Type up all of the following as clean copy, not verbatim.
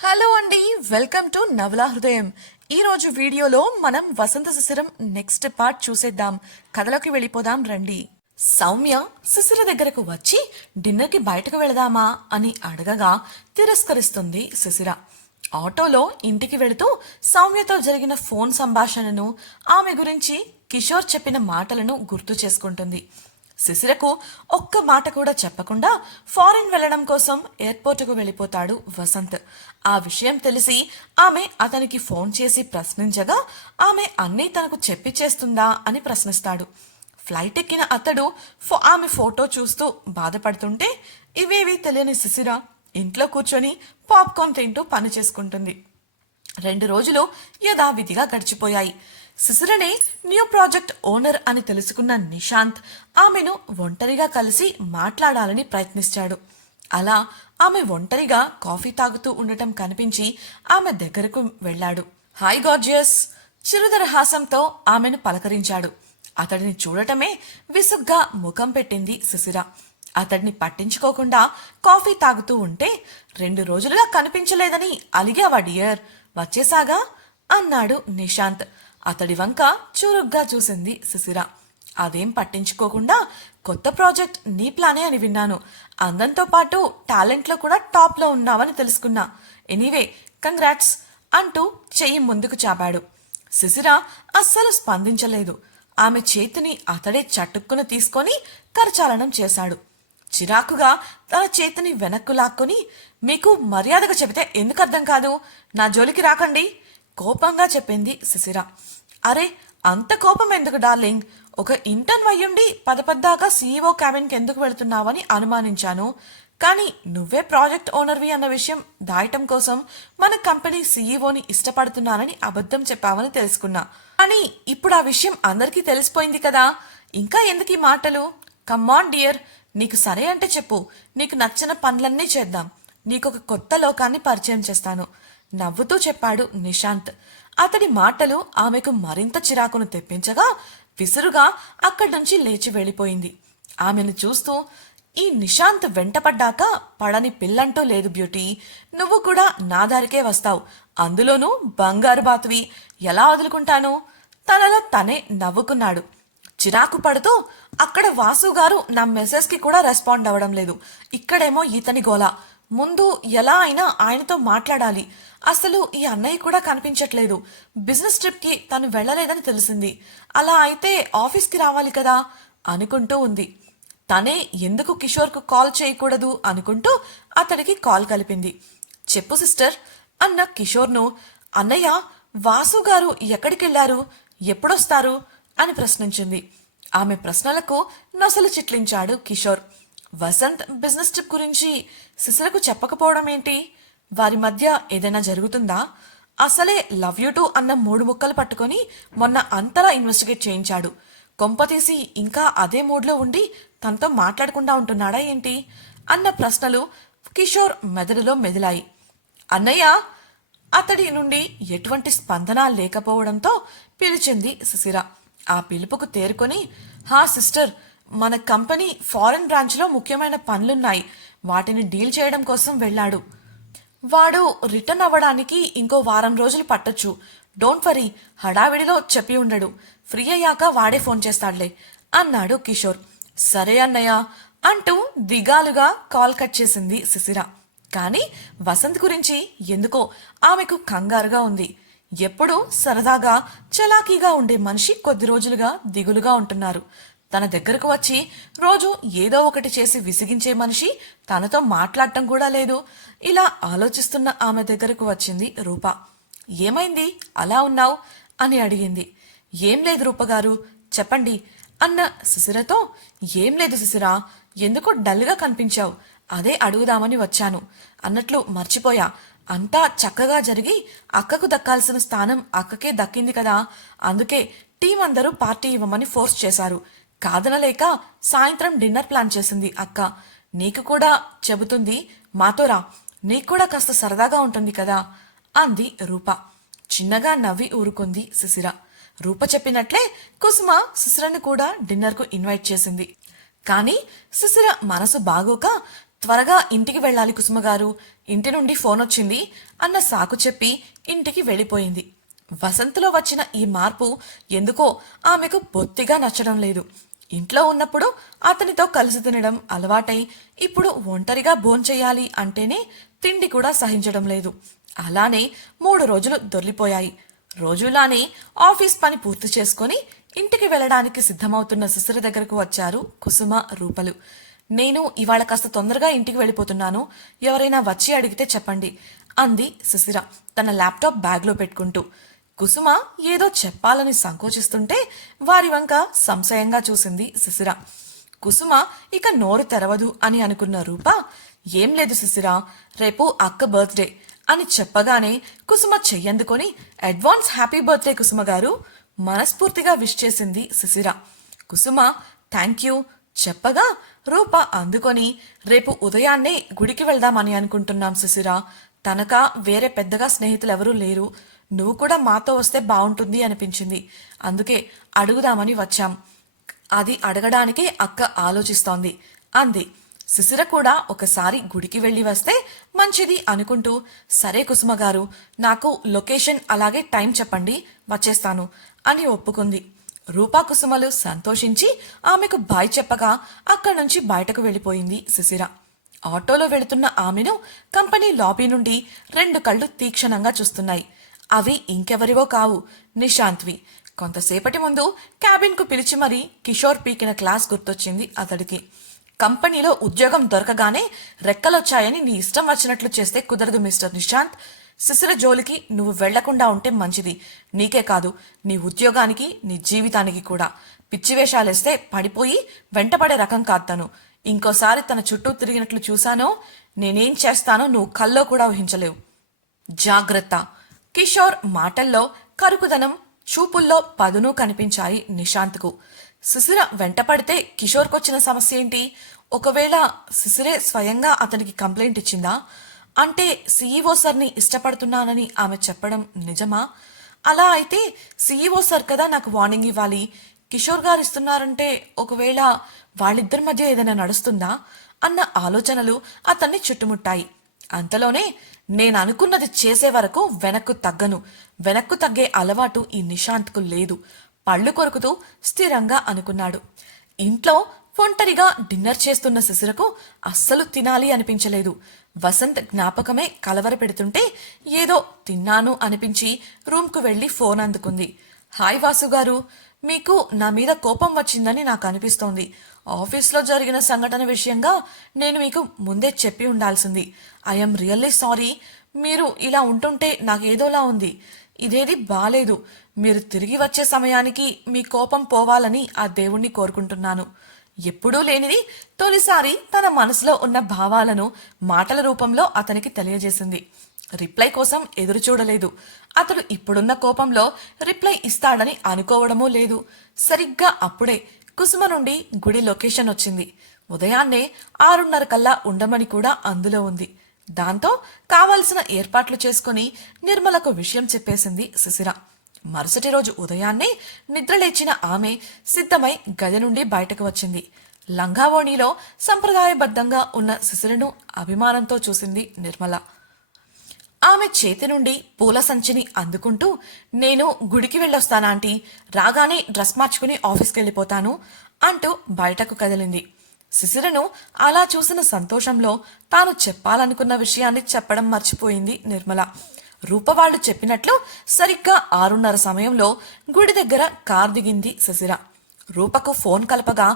Hello అండి, welcome to నవలా హృదయం. ఈరోజు వీడియోలో మనం వసంత శిశిరం నెక్స్ట్ పార్ట్ చూసేద్దాం. కథలోకి వెళ్ళిపోదాం రండి. సౌమ్య శిశిర దగ్గరకు వచ్చి డిన్నర్కి బయటకు వెళదామా అని అడగగా తిరస్కరిస్తుంది శిశిర. ఆటోలో ఇంటికి వెళుతూ సౌమ్యతో జరిగిన ఫోన్ సంభాషణను, ఆమె గురించి కిషోర్ చెప్పిన మాటలను గుర్తు చేసుకుంటుంది. శిశిరకు ఒక్క మాట కూడా చెప్పకుండా ఫారిన్ వెళ్లడం కోసం ఎయిర్పోర్టుకు వెళ్ళిపోతాడు వసంత్. ఆ విషయం తెలిసి ఆమె అతనికి ఫోన్ చేసి ప్రశ్నించగా ఆమె అన్నీ తనకు చెప్పి చేస్తుందా అని ప్రశ్నిస్తాడు. ఫ్లైట్ ఎక్కిన అతడు ఆమె ఫోటో చూస్తూ బాధపడుతుంటే ఇవేవి తెలియని శిశిర ఇంట్లో కూర్చొని పాప్కార్న్ తింటూ పని చేసుకుంటుంది. 2 రోజులు యథావిధిగా గడిచిపోయాయి. శిశిరనే న్యూ ప్రాజెక్ట్ ఓనర్ అని తెలుసుకున్న నిశాంత్ ఆమెను ఒంటరిగా కలిసి మాట్లాడాలని ప్రయత్నించాడు. అలా ఆమె ఒంటరిగా కాఫీ తాగుతూ ఉండటం కనిపించి ఆమె దగ్గరకు వెళ్ళాడు. హాయ్ గార్జియస్, చిరుదరహాసంతో ఆమెను పలకరించాడు. అతడిని చూడటమే విసుగ్గా ముఖం పెట్టింది శిశిర. అతడిని పట్టించుకోకుండా కాఫీ తాగుతూ ఉంటే 2 రోజులుగా కనిపించలేదని అలిగావా డియర్, వచ్చేసాగా అన్నాడు నిశాంత్. అతడి వంక చురుగ్గా చూసింది శిశిర. అదేం పట్టించుకోకుండా కొత్త ప్రాజెక్ట్ నీ ప్లానే అని విన్నాను. అందంతో పాటు టాలెంట్లో కూడా టాప్లో ఉన్నావని తెలుసుకున్నా. ఎనీవే కంగ్రాట్స్ అంటూ చెయ్యి ముందుకు చాపాడు. శిశిర అస్సలు స్పందించలేదు. ఆమె చేతిని అతడే చటుక్కున తీసుకొని కరచాలనం చేశాడు. చిరాకుగా తన చేతిని వెనక్కు లాక్కొని, మీకు మర్యాదగా చెబితే ఎందుకు అర్థం కాదు, నా జోలికి రాకండి కోపంగా చెప్పింది శిశిర. అరే అంత కోపం ఎందుకు డార్లింగ్, ఒక ఇంటర్న్ అయ్యుండి పదపద్దాకా సీఈఓ క్యాబిన్కి ఎందుకు వెళుతున్నావని అనుమానించాను. కానీ నువ్వే ప్రాజెక్ట్ ఓనర్వి అన్న విషయం దాయటం కోసం మన కంపెనీ సీఈఓని ఇష్టపడుతున్నానని అబద్ధం చెప్పావని తెలుసుకున్నా. కానీ ఇప్పుడు ఆ విషయం అందరికీ తెలిసిపోయింది కదా, ఇంకా ఎందుకు ఈ మాటలు? కమ్మాన్ డియర్, నీకు సరే అంటే చెప్పు, నీకు నచ్చిన పనులన్నీ చేద్దాం, నీకొక కొత్త లోకాన్ని పరిచయం చేస్తాను నవ్వుతూ చెప్పాడు నిశాంత్. అతడి మాటలు ఆమెకు మరింత చిరాకును తెప్పించగా విసురుగా అక్కడి నుంచి లేచి వెళ్ళిపోయింది. ఆమెను చూస్తూ, ఈ నిశాంత్ వెంటపడ్డాక పడని పిల్లంటూ లేదు బ్యూటీ, నువ్వు కూడా నా దారికే వస్తావు, అందులోనూ బంగారు బాతువి, ఎలా వదులుకుంటాను? తనలో తనే నవ్వుకున్నాడు. చిరాకు పడుతూ, అక్కడ వాసుగారు నా మెసేజ్కి కూడా రెస్పాండ్ అవ్వడం లేదు, ఇక్కడేమో ఈతని గోల, ముందు ఎలా అయినా ఆయనతో మాట్లాడాలి, అసలు ఈ అన్నయ్య కూడా కనిపించట్లేదు, బిజినెస్ ట్రిప్కి తను వెళ్ళలేదని తెలిసింది, అలా అయితే ఆఫీస్కి రావాలి కదా అనుకుంటూ ఉంది. తనే ఎందుకు కిషోర్కు కాల్ చేయకూడదు అనుకుంటూ అతడికి కాల్ కలిపింది. చెప్పు సిస్టర్ అన్న కిషోర్ను, అన్నయ్య వాసు గారు ఎక్కడికెళ్లారు, ఎప్పుడొస్తారు అని ప్రశ్నించింది. ఆమె ప్రశ్నలకు నొసలు చిట్లించాడు కిషోర్. వసంత్ బిజినెస్ ట్రిప్ గురించి శిశిరకు చెప్పకపోవడం ఏంటి? వారి మధ్య ఏదైనా జరుగుతుందా? అసలే లవ్ యూ టూ అన్న 3 ముక్కలు పట్టుకొని మొన్న అంతలా ఇన్వెస్టిగేట్ చేయించాడు. కొంపతీసి ఇంకా అదే మూడ్లో ఉండి తనతో మాట్లాడకుండా ఉంటున్నాడా ఏంటి అన్న ప్రశ్నలు కిషోర్ మెదడులో మెదిలాయి. అన్నయ్య అతడి నుండి ఎటువంటి స్పందన లేకపోవడంతో పిలిచింది శిశిర. ఆ పిలుపుకు తేరుకొని, హా సిస్టర్, మన కంపెనీ ఫారెన్ బ్రాంచ్లో ముఖ్యమైన పనులున్నాయి, వాటిని డీల్ చేయడం కోసం వెళ్ళాడు. వాడు రిటర్న్ అవ్వడానికి ఇంకో 1 వారం రోజులు పట్టొచ్చు. డోంట్ వరీ, హడావిడిలో చెప్పి ఉండడు, ఫ్రీ అయ్యాక వాడే ఫోన్ చేస్తాడులే అన్నాడు కిషోర్. సరే అన్నయ్య అంటూ దిగాలుగా కాల్ కట్ చేసింది శిశిర. కానీ వసంత్ గురించి ఎందుకో ఆమెకు కంగారుగా ఉంది. ఎప్పుడూ సరదాగా చలాకీగా ఉండే మనిషి కొద్ది రోజులుగా దిగులుగా ఉంటున్నారు. తన దగ్గరకు వచ్చి రోజు ఏదో ఒకటి చేసి విసిగించే మనిషి తనతో మాట్లాడటం కూడా లేదు. ఇలా ఆలోచిస్తున్న ఆమె దగ్గరకు వచ్చింది రూప. ఏమైంది అలా ఉన్నావు అని అడిగింది. ఏం లేదు రూపగారు, చెప్పండి అన్న శిశిరతో, ఏం లేదు శిశిరా, ఎందుకో డల్గా కనిపించావు, అదే అడుగుదామని వచ్చాను. అన్నట్లు మర్చిపోయా, అంతా చక్కగా జరిగి అక్కకు దక్కాల్సిన స్థానం అక్కకే దక్కింది కదా, అందుకే టీం అందరూ పార్టీ ఇవ్వమని ఫోర్స్ చేశారు. కాదనలేక సాయంత్రం డిన్నర్ ప్లాన్ చేసింది అక్క. నీకు కూడా చెబుతుంది, మాతో రా, నీకు కూడా కాస్త సరదాగా ఉంటుంది కదా అంది రూప. చిన్నగా నవ్వి ఊరుకుంది శిశిర. రూప చెప్పినట్లే కుసుమ శిశిరను కూడా డిన్నర్కు ఇన్వైట్ చేసింది. కానీ శిశిర మనసు బాగోక త్వరగా ఇంటికి వెళ్ళాలి కుసుమ గారు, ఇంటి నుండి ఫోన్ వచ్చింది అన్న సాకు చెప్పి ఇంటికి వెళ్ళిపోయింది. వసంత్లో వచ్చిన ఈ మార్పు ఎందుకో ఆమెకు బొత్తిగా నచ్చడం లేదు. ఇంట్లో ఉన్నప్పుడు అతనితో కలిసి తినడం అలవాటై ఇప్పుడు ఒంటరిగా భోంచెయ్యాలి అంటేనే తిండి కూడా సహించడం లేదు. అలానే 3 రోజులు దొర్లిపోయాయి. రోజులానే ఆఫీస్ పని పూర్తి చేసుకొని ఇంటికి వెళ్ళడానికి సిద్ధమవుతున్న శిశిర దగ్గరకు వచ్చారు కుసుమ, రూపలు. నేను ఇవాళ కాస్త తొందరగా ఇంటికి వెళ్ళిపోతున్నాను, ఎవరైనా వచ్చి అడిగితే చెప్పండి అంది శిశిర తన ల్యాప్టాప్ బ్యాగ్లో పెట్టుకుంటూ. కుసుమ ఏదో చెప్పాలని సంకోచిస్తుంటే వారి వంక సంశయంగా చూసింది శిశిర. కుసుమ ఇక నోరు తెరవదు అని అనుకున్న రూప, ఏం లేదు శిశిర, రేపు అక్క బర్త్డే అని చెప్పగానే కుసుమ చెయ్యందుకొని అడ్వాన్స్ హ్యాపీ బర్త్డే కుసుమ గారు మనస్ఫూర్తిగా విష్ చేసింది శిశిర. కుసుమ థ్యాంక్ యూ చెప్పగా రూప అందుకొని, రేపు ఉదయాన్నే గుడికి వెళ్దామని అనుకుంటున్నాం శిశిర, తనక వేరే పెద్దగా స్నేహితులెవరూ లేరు, నువ్వు కూడా మాతో వస్తే బాగుంటుంది అనిపించింది, అందుకే అడుగుదామని వచ్చాం, అది అడగడానికే అక్క ఆలోచిస్తోంది అంది. శిశిర కూడా ఒకసారి గుడికి వెళ్ళి వస్తే మంచిది అనుకుంటూ, సరే కుసుమ గారు, నాకు లొకేషన్ అలాగే టైం చెప్పండి, వచ్చేస్తాను అని ఒప్పుకుంది. రూపా కుసుమలు సంతోషించి ఆమెకు బాయ్ చెప్పగా అక్కడి నుంచి బయటకు వెళ్ళిపోయింది శిశిర. ఆటోలో వెళుతున్న ఆమెను కంపెనీ లాబీ నుండి 2 కళ్ళు తీక్షణంగా చూస్తున్నాయి. అవి ఇంకెవరివో కావు, నిశాంత్వి. కొంతసేపటి ముందు క్యాబిన్కు పిలిచి మరీ కిషోర్ పీకిన క్లాస్ గుర్తొచ్చింది అతడికి. కంపెనీలో ఉద్యోగం దొరకగానే రెక్కలొచ్చాయని నీ ఇష్టం వచ్చినట్లు చేస్తే కుదరదు మిస్టర్ నిశాంత్. శిశిర జోలికి నువ్వు వెళ్లకుండా ఉంటే మంచిది, నీకే కాదు నీ ఉద్యోగానికి నీ జీవితానికి కూడా. పిచ్చివేషాలేస్తే పడిపోయి వెంటపడే రకం కాస్తాను. ఇంకోసారి తన చుట్టూ తిరిగినట్లు చూశానో నేనేం చేస్తానో నువ్వు కల్లో కూడా ఊహించలేవు, జాగ్రత్త. కిషోర్ మాటల్లో కరుకుదనం, చూపుల్లో పదును కనిపించాయి నిశాంత్కు. శిశిర వెంటపడితే కిషోర్కొచ్చిన సమస్య ఏంటి? ఒకవేళ శిశిరే స్వయంగా అతనికి కంప్లైంట్ ఇచ్చిందా? అంటే సీఈఓ సార్ని ఇష్టపడుతున్నానని ఆమె చెప్పడం నిజమా? అలా అయితే సీఈఓ సార్ కదా నాకు వార్నింగ్ ఇవ్వాలి, కిషోర్ గారు ఇస్తున్నారంటే ఒకవేళ వాళ్ళిద్దరి మధ్య ఏదైనా నడుస్తుందా అన్న ఆలోచనలు అతన్ని చుట్టుముట్టాయి. అంతలోనే నేను అనుకున్నది చేసే వరకు వెనక్కు తగ్గను, వెనక్కు తగ్గే అలవాటు ఈ నిశాంత్కు లేదు, పళ్ళు కొరుకుతూ స్థిరంగా అనుకున్నాడు. ఇంట్లో ఒంటరిగా డిన్నర్ చేస్తున్న శిశిరకు అస్సలు తినాలి అనిపించలేదు. వసంత్ జ్ఞాపకమే కలవర పెడుతుంటే ఏదో తిన్నాను అనిపించి రూమ్కు వెళ్లి ఫోన్ అందుకుంది. హాయ్ వాసు గారు, మీకు నా మీద కోపం వచ్చిందని నాకు అనిపిస్తోంది. ఆఫీస్లో జరిగిన సంఘటన విషయంగా నేను మీకు ముందే చెప్పి ఉండాల్సింది. I'm really sorry. మీరు ఇలా ఉంటుంటే నాకేదోలా ఉంది, ఇదేది బాలేదు. మీరు తిరిగి వచ్చే సమయానికి మీ కోపం పోవాలని ఆ దేవుణ్ణి కోరుకుంటున్నాను. ఎప్పుడూ లేనిది తొలిసారి తన మనసులో ఉన్న భావాలను మాటల రూపంలో అతనికి తెలియజేసింది. రిప్లై కోసం ఎదురు చూడలేదు. అతడు ఇప్పుడున్న కోపంలో రిప్లై ఇస్తాడని అనుకోవడమూ లేదు. సరిగ్గా అప్పుడే కుసుమ నుండి గుడి లొకేషన్ వచ్చింది. ఉదయాన్నే 6:30 కల్లా ఉండమని కూడా అందులో ఉంది. దాంతో కావాల్సిన ఏర్పాట్లు చేసుకుని నిర్మలకు విషయం చెప్పేసింది శిశిర. మరుసటి రోజు ఉదయాన్నే నిద్రలేచిన ఆమె సిద్ధమై గది నుండి బయటకు వచ్చింది. లంగావోణిలో సంప్రదాయబద్ధంగా ఉన్న శిశిరను అభిమానంతో చూసింది నిర్మల. ఆమె చేతి నుండి పూల సంచిని అందుకుంటూ, నేను గుడికి వెళ్ళొస్తానాంటీ, రాగానే డ్రెస్ మార్చుకుని ఆఫీస్కి వెళ్ళిపోతాను అంటూ బయటకు కదిలింది. శిశిరను అలా చూసిన సంతోషంలో తాను చెప్పాలనుకున్న విషయాన్ని చెప్పడం మర్చిపోయింది నిర్మల. రూపవాళ్లు చెప్పినట్లు సరిగ్గా 6:30 సమయంలో గుడి దగ్గర కార్ దిగింది శిశిర. రూపకు ఫోన్ కలపగా,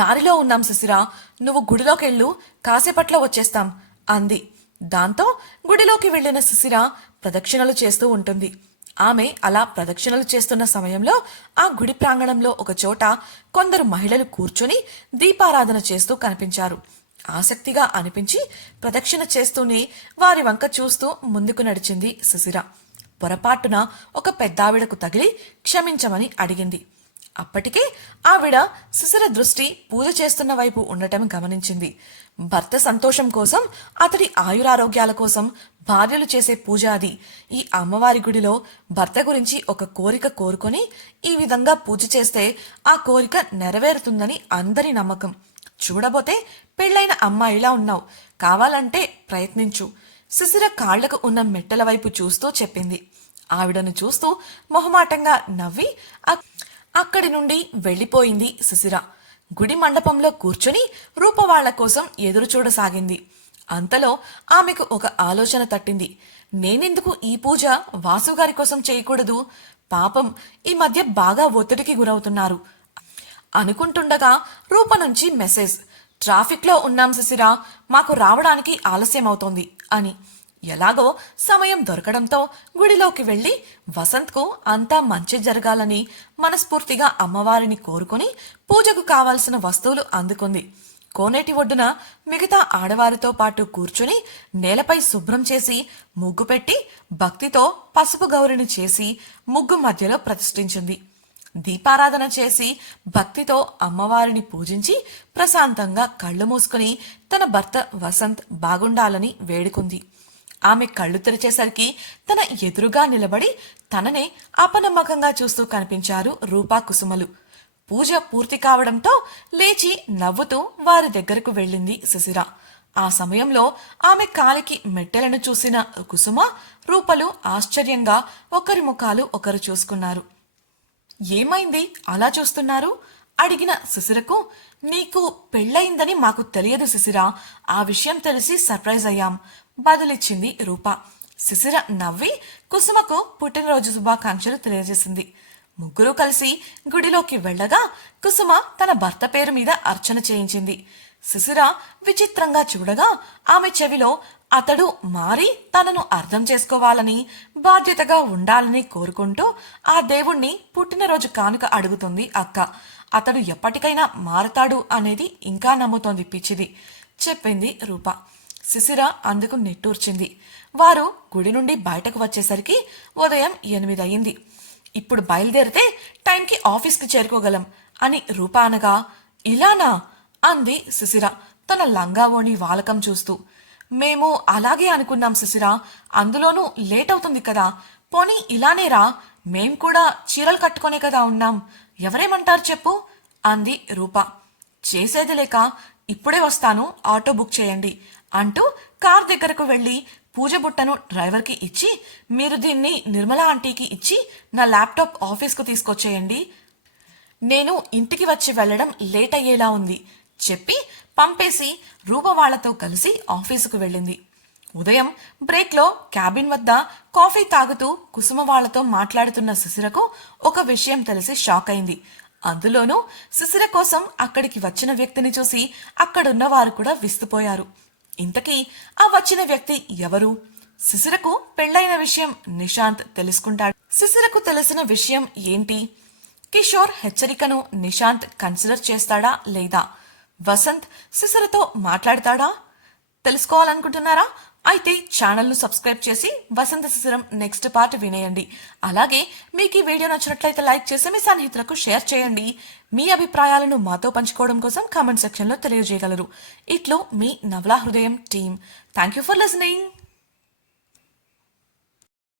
దారిలో ఉన్నాం శిశిర, నువ్వు గుడిలోకెళ్ళు, కాసేపట్లో వచ్చేస్తాం అంది. దాంతో గుడిలోకి వెళ్లిన శిశిర ప్రదక్షిణలు చేస్తూ ఉంటుంది. ఆమె అలా ప్రదక్షిణలు చేస్తున్న సమయంలో ఆ గుడి ప్రాంగణంలో ఒక చోట కొందరు మహిళలు కూర్చొని దీపారాధన చేస్తూ కనిపించారు. ఆసక్తిగా అనిపించి ప్రదక్షిణ చేస్తూనే వారి వంక చూస్తూ ముందుకు నడిచింది శిశిర. పొరపాటున ఒక పెద్దావిడకు తగిలి క్షమించమని అడిగింది. అప్పటికే ఆవిడ శిశిర దృష్టి పూజ చేస్తున్న వైపు ఉండటం గమనించింది. భర్త సంతోషం కోసం, అతడి ఆయురారోగ్యాల కోసం భార్యలు చేసే పూజ అది. ఈ అమ్మవారి గుడిలో భర్త గురించి ఒక కోరిక కోరుకొని ఈ విధంగా పూజ చేస్తే ఆ కోరిక నెరవేరుతుందని అందరి నమ్మకం. చూడబోతే పెళ్ళైన అమ్మాయిలా ఉన్నావు, కావాలంటే ప్రయత్నించు. శిశిర కాళ్లకు ఉన్న మెట్టెల వైపు చూస్తూ చెప్పింది. ఆవిడను చూస్తూ మొహమాటంగా నవ్వి అక్కడి నుండి వెళ్ళిపోయింది శిశిర. గుడి మండపంలో కూర్చుని రూపవాళ్ల కోసం ఎదురు చూడసాగింది. అంతలో ఆమెకు ఒక ఆలోచన తట్టింది. నేనెందుకు ఈ పూజ వాసుగారి కోసం చేయకూడదు? పాపం ఈ మధ్య బాగా ఒత్తిడికి గురవుతున్నారు అనుకుంటుండగా రూప నుంచి మెసేజ్. ట్రాఫిక్లో ఉన్నాం శిశిర, మాకు రావడానికి ఆలస్యమవుతోంది అని. ఎలాగో సమయం దొరకడంతో గుడిలోకి వెళ్లి వసంత్కు అంతా మంచి జరగాలని మనస్ఫూర్తిగా అమ్మవారిని కోరుకుని పూజకు కావాల్సిన వస్తువులు అందుకుంది. కోనేటి ఒడ్డున మిగతా ఆడవారితో పాటు కూర్చుని నేలపై శుభ్రం చేసి ముగ్గు పెట్టి భక్తితో పసుపు గౌరిని చేసి ముగ్గు మధ్యలో ప్రతిష్ఠించింది. దీపారాధన చేసి భక్తితో అమ్మవారిని పూజించి ప్రశాంతంగా కళ్ళు మూసుకుని తన భర్త వసంత్ బాగుండాలని వేడుకుంది. ఆమె కళ్ళు తెరిచేసరికి తన ఎదురుగా నిలబడి తననే అపనమ్మకంగా చూస్తూ కనిపించారు రూపా కుసుమలు. పూజ పూర్తి కావడంతో లేచి నవ్వుతూ వారి దగ్గరకు వెళ్ళింది శిశిర. ఆ సమయంలో ఆమె కాలికి మెట్టెలను చూసిన కుసుమ, రూపలు ఆశ్చర్యంగా ఒకరి ముఖాలు ఒకరు చూసుకున్నారు. ఏమైంది అలా చూస్తున్నారు? అడిగిన శిశిరకు, నీకు పెళ్ళయిందని మాకు తెలియదు శిశిర, ఆ విషయం తెలిసి సర్ప్రైజ్ అయ్యాం బదులిచ్చింది రూప. శిశిర నవ్వి కుసుమకు పుట్టినరోజు శుభాకాంక్షలు తెలియజేసింది. ముగ్గురూ కలిసి గుడిలోకి వెళ్ళగా కుసుమ తన భర్త పేరు మీద అర్చన చేయించింది. శిశిర విచిత్రంగా చూడగా ఆమె చెవిలో అతడు మారి తనను అర్థం చేసుకోవాలని, బాధ్యతగా ఉండాలని కోరుకుంటూ ఆ దేవుణ్ణి పుట్టినరోజు కానుక అడుగుతుంది అక్క. అతడు ఎప్పటికైనా మారతాడు అనేది ఇంకా నమ్ముతోంది పిచ్చిది చెప్పింది రూప. శిశిర అందుకు నిట్టూర్చింది. వారు గుడి నుండి బయటకు వచ్చేసరికి ఉదయం 8 అయింది. ఇప్పుడు బయలుదేరితే టైంకి ఆఫీస్కి చేరుకోగలం అని రూప అనగా, ఇలానా అంది శిశిర తన లంగావోణి వాలకం చూస్తూ. మేము అలాగే అనుకున్నాం శిశిర, అందులోనూ లేట్ అవుతుంది కదా, పోనీ ఇలానేరా, మేం కూడా చీరలు కట్టుకునే కదా ఉన్నాం, ఎవరేమంటారు చెప్పు అంది రూప. చేసేది లేక ఇప్పుడే వస్తాను, ఆటో బుక్ చేయండి అంటూ కార్ దగ్గరకు వెళ్లి పూజ బుట్టను డ్రైవర్కి ఇచ్చి, మీరు దీన్ని నిర్మలా ఆంటీకి ఇచ్చి నా ల్యాప్టాప్ ఆఫీస్కు తీసుకొచ్చేయండి, నేను ఇంటికి వచ్చి వెళ్లడం లేట్ అయ్యేలా ఉంది చెప్పి పంపేసి రూప వాళ్లతో కలిసి ఆఫీసుకు వెళ్ళింది. ఉదయం బ్రేక్లో క్యాబిన్ వద్ద కాఫీ తాగుతూ కుసుమ వాళ్లతో మాట్లాడుతున్న శిశిరకు ఒక విషయం తెలిసి షాక్ అయింది. అందులోనూ శిశిర కోసం అక్కడికి వచ్చిన వ్యక్తిని చూసి అక్కడున్న వారు కూడా విస్తుపోయారు. ఇంతకీ ఆ వచ్చిన వ్యక్తి ఎవరు? శిశిరకు పెళ్లైన విషయం నిశాంత్ తెలుసుకుంటాడు. శిశిరకు తెలిసిన విషయం ఏంటి? కిషోర్ హెచ్చరికను నిశాంత్ కన్సిడర్ చేస్తాడా లేదా? వసంత్ శిశిరతో మాట్లాడతాడా? తెలుసుకోవాలనుకుంటున్నారా? అయితే ఛానల్ను సబ్స్క్రైబ్ చేసి వసంత శిశిరం నెక్స్ట్ పార్ట్ వినేయండి. అలాగే మీకు ఈ వీడియో నచ్చినట్లయితే లైక్ చేసి మీ సన్నిహితులకు షేర్ చేయండి. మీ అభిప్రాయాలను మాతో పంచుకోవడం కోసం కామెంట్ సెక్షన్లో తెలియజేయగలరు. ఇట్లు మీ నవలా హృదయం team. Thank you for listening.